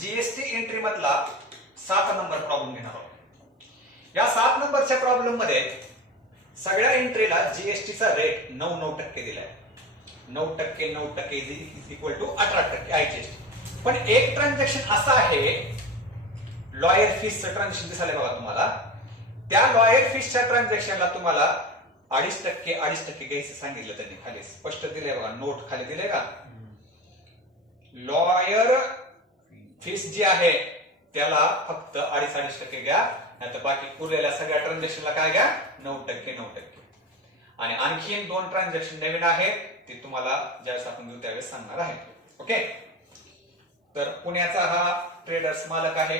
GST entry मधला 7 number problem घेणार आहोत। या 7 नंबरच्या प्रॉब्लेम मध्ये सगळ्या एंट्रीला जीएसटीचा रेट 9% दिलाय। 9% 9% इज इक्वल टू 18% आयजीएसटी। पण एक ट्रान्झॅक्शन असा आहे, लॉयर फीसचं ट्रान्झॅक्शन दिसायला बघा तुम्हाला, त्या लॉयर फीसच्या ट्रान्झॅक्शनला तुम्हाला 2.5% घ्यायचं सांगितलं त्यांनी, खाली स्पष्ट दिलंय बघा, नोट खाली दिलंय का, लॉयर फीस जी आहे त्याला फक्त 2.5% घ्या, नाहीतर बाकी उरलेल्या सगळ्या ट्रान्झॅक्शनला काय घ्या, 9%. आणि आणखीन 2 ट्रान्झॅक्शन नवीन आहेत, ते तुम्हाला ज्यावेळेस आपण घेऊ त्यावेळेस सांगणार आहे. ओके, तर पुण्याचा हा ट्रेडर्स मालक आहे,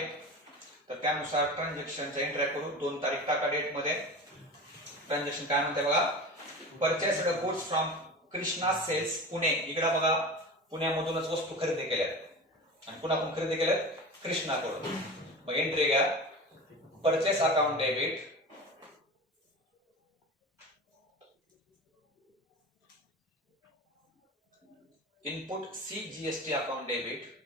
तर त्यानुसार ट्रान्झॅक्शनच्या एंट्री करू. 2 तारीख टाका डेट मध्ये. ट्रान्झॅक्शन काय म्हणते बघा, purchased goods from Krishna sales Pune. इकडे बघा, पुण्यामधूनच वस्तू खरेदी केल्या आणि कुणाकडून खरेदी केल्या, कृष्णाकडून. मग एंट्री घ्या, purchase account debit, input C GST account debit,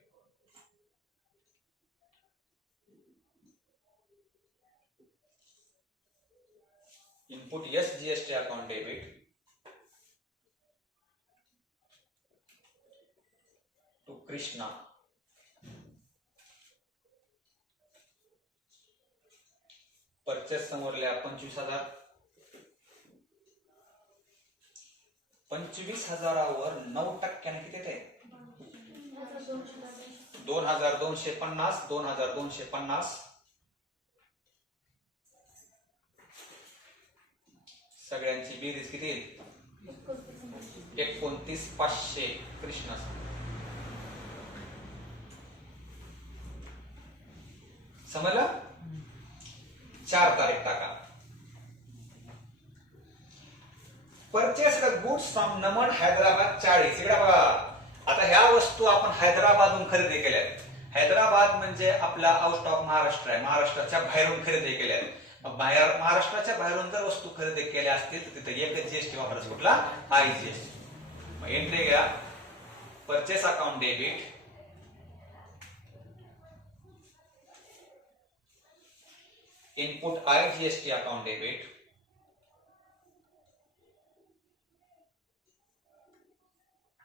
input S GST account debit to Krishna. Purchase समोरल्या 25,000. 25,000वर 9% किती येते, 2,250. 2,250 सगळ्यांची बेरीज किती येईल, 29,500 कृष्णा. समजलं. 4 तारीख टाका, परचेस्ड गुड्स फ्रॉम नमन हैदराबाद 40. इकडे बघा, आता ह्या वस्तू आपण हैदराबादहून खरेदी केल्यात. हैदराबाद म्हणजे आपला आउट ऑफ महाराष्ट्र आहे, महाराष्ट्राच्या बाहेरून खरेदी केल्यात. बाहेर महाराष्ट्राच्या बाहेरून जर वस्तू खरेदी केल्या असतील तर तिथे एकच जीएसटी वापरायचा, कुठला, आयजीएसटी. मग एंट्री घ्या, purchase account debit, input IGST account debit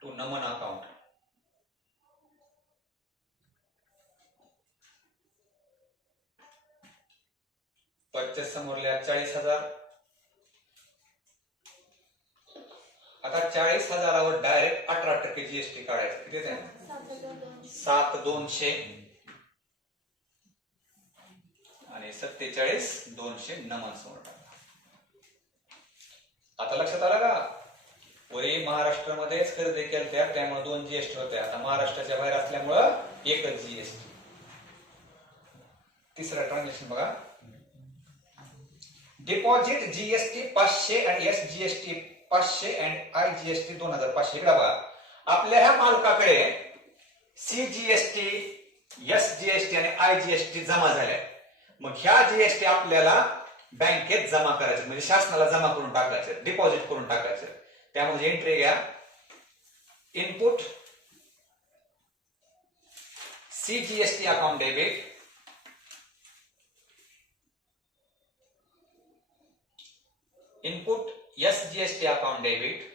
to Naman account. Purchase समोरल्या 40,000. आता 40,000वर डायरेक्ट 18% जीएसटी काढायचं. किती आहे, 7,200 आणि 47,200 नमन समोर टाका. आता लक्षात आलं का, वरी महाराष्ट्रामध्येच खरेदी केल्या त्यामुळे 2 जीएसटी होत्या, आता महाराष्ट्राच्या बाहेर असल्यामुळं एकच जीएसटी. तिसरा ट्रान्झॅक्शन बघा, डिपॉझिट जीएसटी 500 आणि एस जीएसटी 500 आणि आय जीएसटी 2,500. इकडे बघा, आपल्या ह्या मालकाकडे सी जीएसटी, एस जीएसटी आणि आय जीएसटी जमा झाल्या. मग ह्या जीएसटी आपल्याला बँकेत जमा करायचे, म्हणजे शासनाला जमा करून टाकायचे, डिपॉझिट करून टाकायचे. त्यामध्ये एंट्री घ्या, input C GST account debit, input S GST account debit,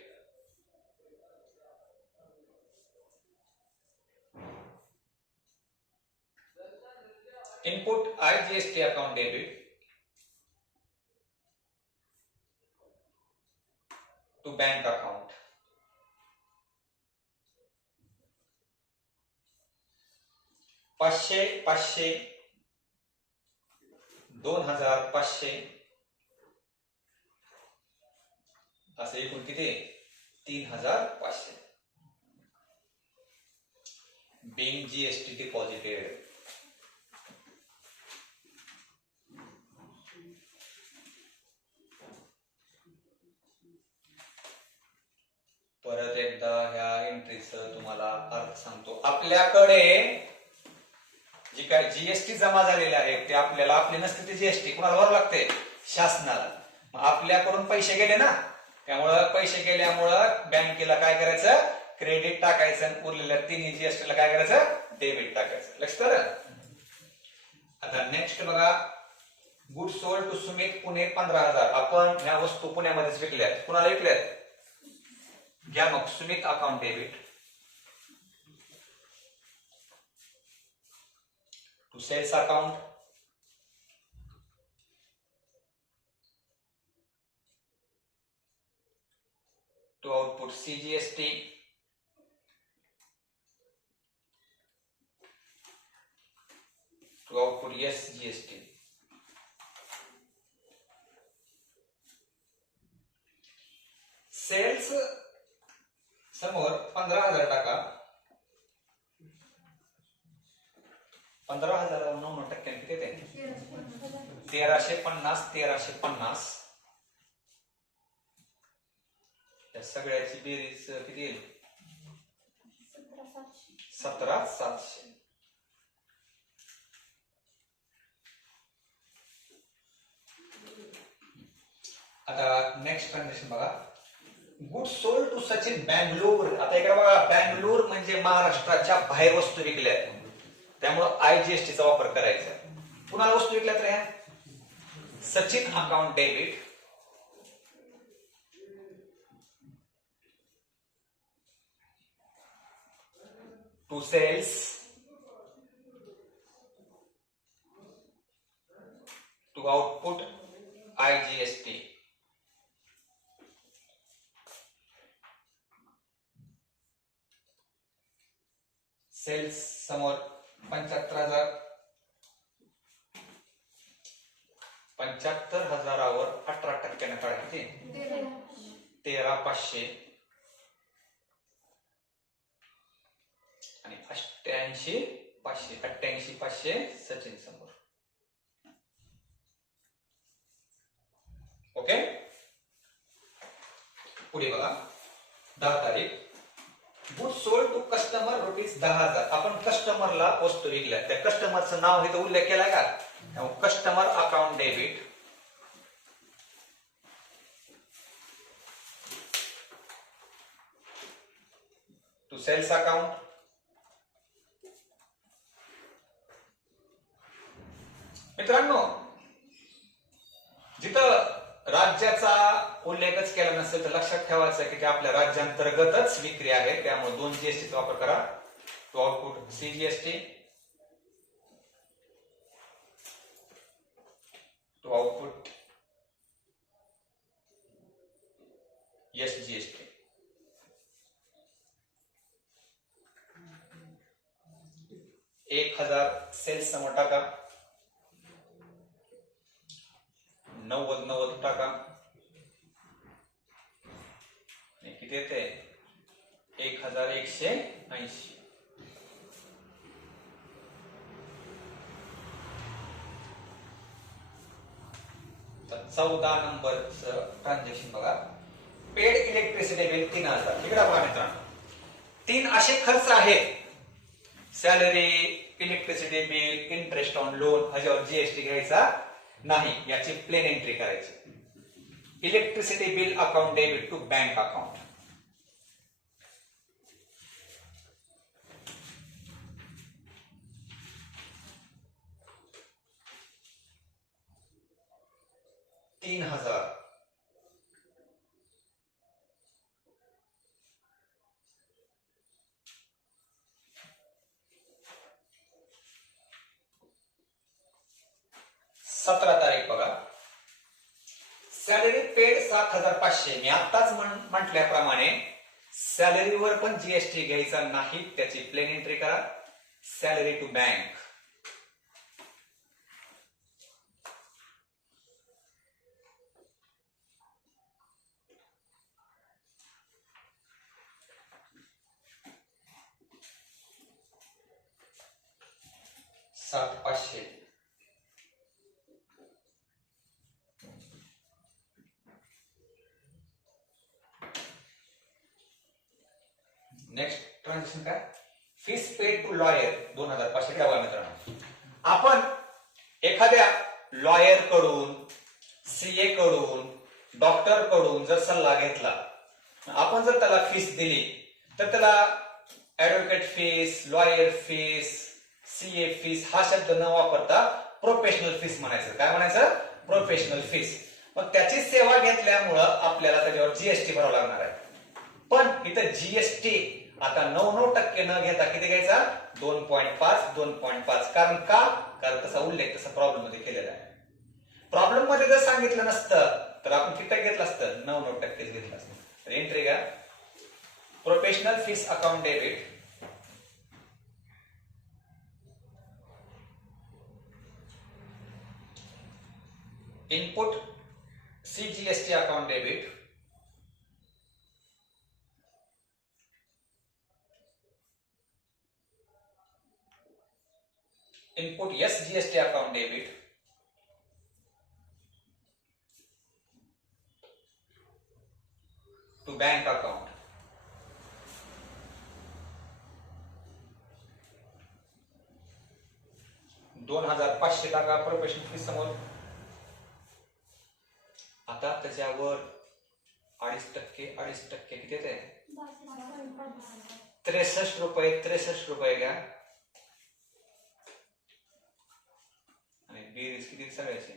input IGST account debit to bank account. पाचशे 500 2,500 असं एकूण किती, 3,500. being GST deposited. परत एकदा ह्या एंट्रीचं तुम्हाला अर्थ सांगतो. आपल्याकडे जी काय जीएसटी जमा झालेली आहे ते आपल्याला, आपली नसते ती जीएसटी कुणाला भरावं लागते, शासनाला. मग आपल्याकडून पैसे गेले ना, त्यामुळं पैसे गेल्यामुळं बँकेला काय करायचं, क्रेडिट टाकायचं, उरलेल्या 3 जीएसटीला काय करायचं, डेबिट टाकायचं. लक्षात आलं. Good sold to Sumit Pune 15,000. आपण ह्या वस्तू पुण्यामध्येच विकल्यात. कुणाला विकल्यात? घ्या मग Sumit account debit to sales account to output CGST to output SGST. Sales समोर 15,000 टाका. 15,000 9% किती येते? 1350. या सगळ्याची बेरीज किती येईल? 17,700. आता नेक्स्ट ट्रान्झॅक्शन बघा. Good sold to Sachin Bangalore. आता इकडे बघा, बँगलोर म्हणजे महाराष्ट्राच्या बाहेर वस्तू विकल्यात, त्यामुळं IGST चा वापर करायचा. कुणाला वस्तू विकल्यात रे? Sachin account debit to sales to output IGST. Sales समोर 75,000. 75,000वर 18% काढा किती? 13,500 आणि 88,500 सचिन समोर. ओके, पुढे बघा 10 तारीख. Good sold to customer ₹10,000. आपण कस्टमरला वस्तू विकल्या, त्या कस्टमरचं नाव इथं उल्लेख केलाय का? Customer account debit to sales account मित्रांनो, जिथं राज्याचा उल्लेखच केला नसेल तर लक्षात ठेवायचं की ते आपल्या राज्यांतर्गतच विक्री आहे, त्यामुळे 2 GST चा वापर करा. To output CGST to output SGST. Sales समोर टाका. 90 टाका. किती येते? 1,180. तर 14 नंबरचं ट्रान्झॅक्शन बघा. Paid electricity bill 3,000. इकडे बघा मित्रांनो, 3 असे खर्च आहेत: salary, electricity bill, interest on loan. ह्याच्यावर GST घ्यायचा नाही, याची प्लेन एंट्री करायची. Electricity bill account debit to bank account. $3,000. सतरा तारीख बघा. Salary paid 7,500. मी आताच म्हटल्याप्रमाणे सॅलरीवर पण GST घ्यायचा नाही, त्याची प्लेन एंट्री करा. Salary to bank. $7,500. Next transaction काय? Fees paid to lawyer 2,500. ठेवा मित्रांनो, आपण एखाद्या लॉयर कडून, CA कडून, डॉक्टर कडून जर सल्ला घेतला, आपण जर त्याला फीस दिली तर त्याला advocate fees, lawyer fees, CA fees हा शब्द न वापरता प्रोफेशनल फीस म्हणायचं. काय म्हणायचं? Professional fees. मग त्याची सेवा घेतल्यामुळं आपल्याला त्याच्यावर जीएसटी भरावा लागणार आहे. पण इथं जीएसटी आता 9% न घेता किती घ्यायचा? 2.5. कारण तसा उल्लेख तसा प्रॉब्लेम मध्ये केलेला आहे. प्रॉब्लेम मध्ये जर सांगितलं नसतं तर आपण किती घेतलं असतं? 9% घेतलं असतं. तर एंट्री घ्या. Professional fees account debit input CGST account debit input SGST account debit to bank account. $2,500 professional fees समोर. आता त्याच्यावर 2.5% किती येते? 63 रुपये घ्या. आणि बेरीज किती सगळ्याची?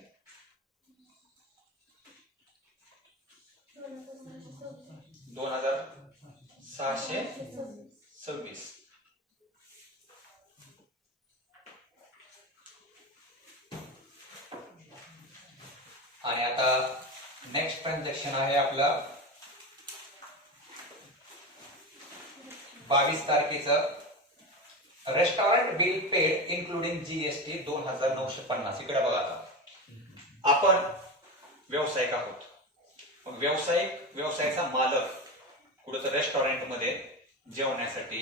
2,626. आणि आता नेक्स्ट ट्रान्झॅक्शन आहे आपला 22 तारखेचं. Restaurant bill paid including GST 2,950. इकडे बघा, आता आपण व्यावसायिक आहोत. मग व्यवसायाचा मालक कुठं रेस्टॉरंट मध्ये जेवण्यासाठी,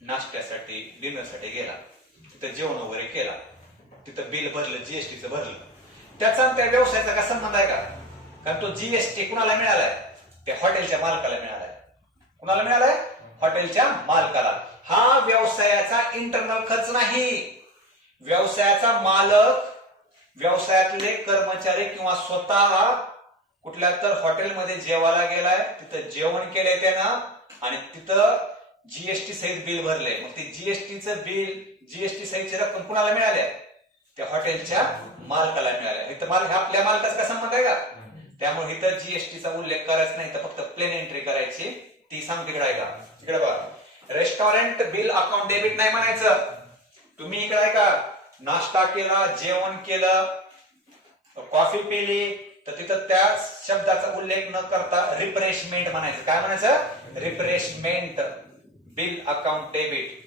नाश्त्यासाठी, डिनरसाठी गेला. तिथं जेवण वगैरे केला, तिथं बिल भरलं, जीएसटीचं भरलं. त्याचा त्या व्यवसायाचा काय संबंध आहे का? कारण तो जीएसटी कुणाला मिळालाय? त्या हॉटेलच्या मालकाला मिळालाय. कुणाला मिळालाय? हॉटेलच्या मालकाला. हा व्यवसायाचा इंटरनल खर्च नाही. व्यवसायाचा मालक, व्यवसायातले कर्मचारी किंवा स्वतः कुठल्या तर हॉटेलमध्ये जेवायला गेलाय, तिथं जेवण केलंय त्यानं आणि तिथं जीएसटी सहित बिल भरलंय. मग ते जीएसटीचं बिल, जीएसटी सहितची रक्कम कुणाला मिळाल्या? त्या हॉटेलच्या मालकाला मिळाल्या. इथं मालक आपल्या मालकाचा काय संबंध आहे का? त्यामुळे इथं जीएसटीचा उल्लेख करायचा नाही, तर फक्त प्लेन एंट्री करायची. ती सांगते इकडे आहे का? इकडे बघा, रेस्टॉरंट बिल अकाउंट डेबिट नाही म्हणायचं. तुम्ही इकडे आहे का? नाश्ता केला, जेवण केलं, कॉफी पिली, तर तिथं त्या शब्दाचा उल्लेख न करता रिफ्रेशमेंट म्हणायचं. काय म्हणायचं? Refreshment bill account debit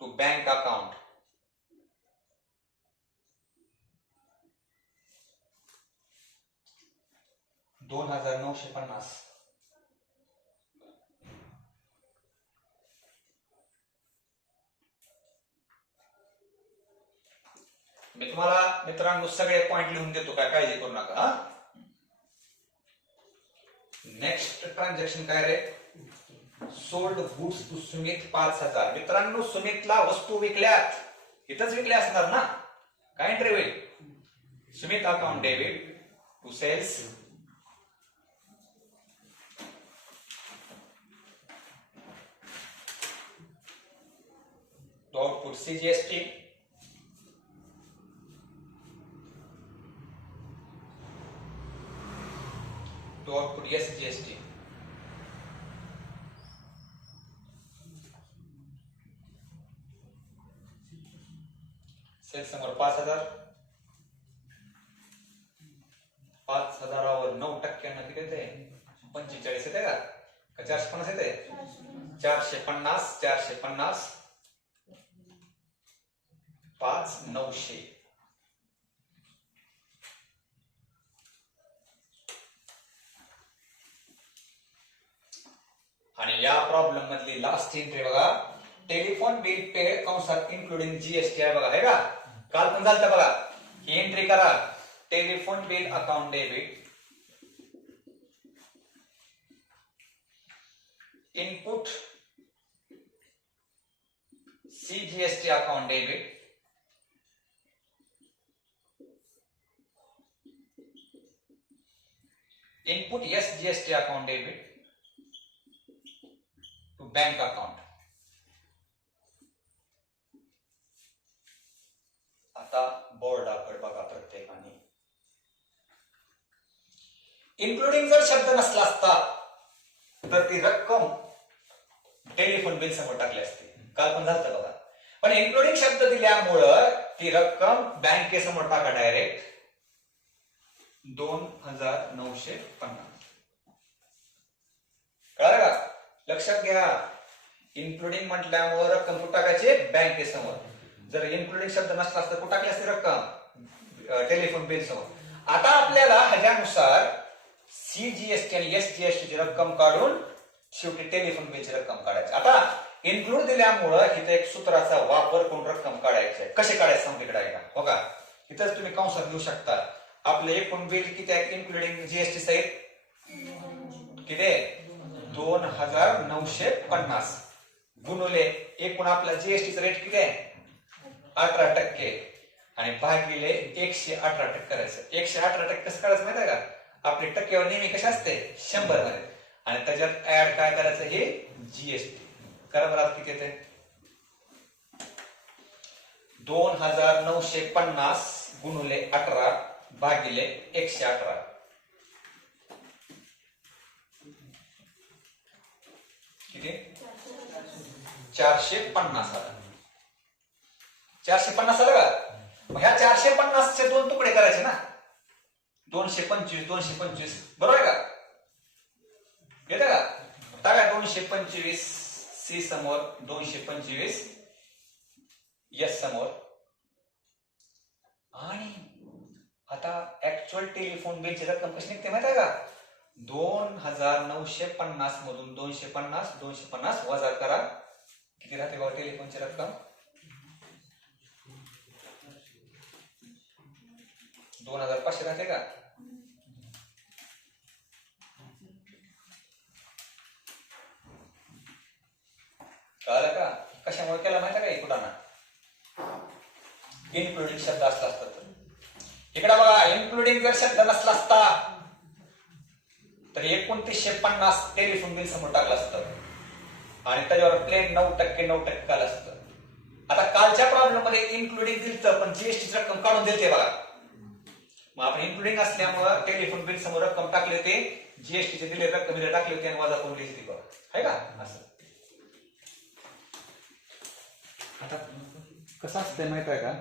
to bank account. $2,950. मी तुम्हाला मित्रांनो सगळे पॉइंट लिहून देतो, काय काळजी करू नका. नेक्स्ट ट्रान्झॅक्शन काय रे? Sold goods to Sumit 5,000. मित्रांनो, सुमितला वस्तू विकल्यात, इथंच विकल्या असणार ना. काय एंट्री होईल? Sumit account debit to sales to output CGST to output SGST. Sales समोर 5,000. 5,000वर 9% किती येते? 45 येते का? 450 येते? 450. 450 5,900. आणि या प्रॉब्लेम मधली लास्ट एंट्री बघा, टेलिफोन बिल पेड कंसात इन्क्लुडिंग जीएसटी आहे बघा. आहे का? काल पण झालं बघा. ही एंट्री करा. Telephone bill account debit input CGST account debit input SGST account debit bank account. आता बोर्डाकडे बघा प्रत्येकाने. इन्क्लुडिंग जर शब्द नसला असता तर ती रक्कम टेलिफोन बिल समोर टाकली असते. काल पण झालं बघा. पण इन्क्लुडिंग शब्द दिल्यामुळं ती रक्कम बँकेसमोर टाका डायरेक्ट 2950. कळलं का? लक्षात घ्या. इन्क्लुडिंग म्हटल्यामुळे रक्कम कुठं टाकायची? बँकेसमोर. जर इन्क्लुडिंग शब्द नसला असता कुठं टाकली असते रक्कम? टेलिफोन बिल समोर. आता आपल्याला ह्याच्यानुसार सीजीएसटी आणि एसजीएसटी ची रक्कम काढून शेवटी टेलिफोन बिलची रक्कम काढायची. आता इन्क्लूड दिल्यामुळं इथं एक सूत्राचा वापर करून रक्कम काढायची. कसे काढायचं सांगते इकडे ऐका. हो का? इथंच तुम्ही कंसात लिहू शकता. आपलं एकूण बिल किती आहे इन्क्लुडिंग जीएसटी सहित? किती? 2950 गुणुले एकूण आपला जीएसटीचा रेट किती आहे? 18% आणि भागिले 118% करायचं. 118% कसं करायचं माहिती आहे का? आपली टक्केवारी नेहमी कशी असते? 100 मध्ये. आणि त्याच्यात ऍड काय करायचं? हे जीएसटी. करा बरं. किती येते? 2950 गुणुले 18 भागिले 118. किती? 450 आला. 450 आलं का? मग ह्या 450 चे दोन तुकडे करायचे ना. 225 225 बरोबर आहे का? येते का? टाका 225 सी समोर, 225 एस समोर. आणि आता ऍक्च्युअल टेलिफोन बिलची रक्कम कशी निघते माहिती आहे का? 2950 मधून 250 वजा करा. किती राहते बाबा टेलिफोनची रक्कम? 2500 राहते का? कळलं का? कशामुळे केला माहिती आहे का? कुठाना इन्क्लुडिंग शब्द असला असता तर. इकडे बघा, इन्क्लुडिंग जर शब्द नसला असता तर 2950 टेलिफोन बिल समोर टाकलं असतं आणि त्याच्यावर प्लेन 9% आलं असतं. आता कालच्या प्रॉब्लेम मध्ये इन्क्लुडिंग दिलतं पण जीएसटी रक्कम काढून दिलते बघा. मग आपण इन्क्लुडिंग असल्यामुळे टेलिफोन बिल समोर रक्कम टाकले होते, जीएसटीचे दिले रक्कम इथे टाकली होती आणि वजा करून दिली बघा. आहे का? असं. आता कसं असतंय माहित आहे का?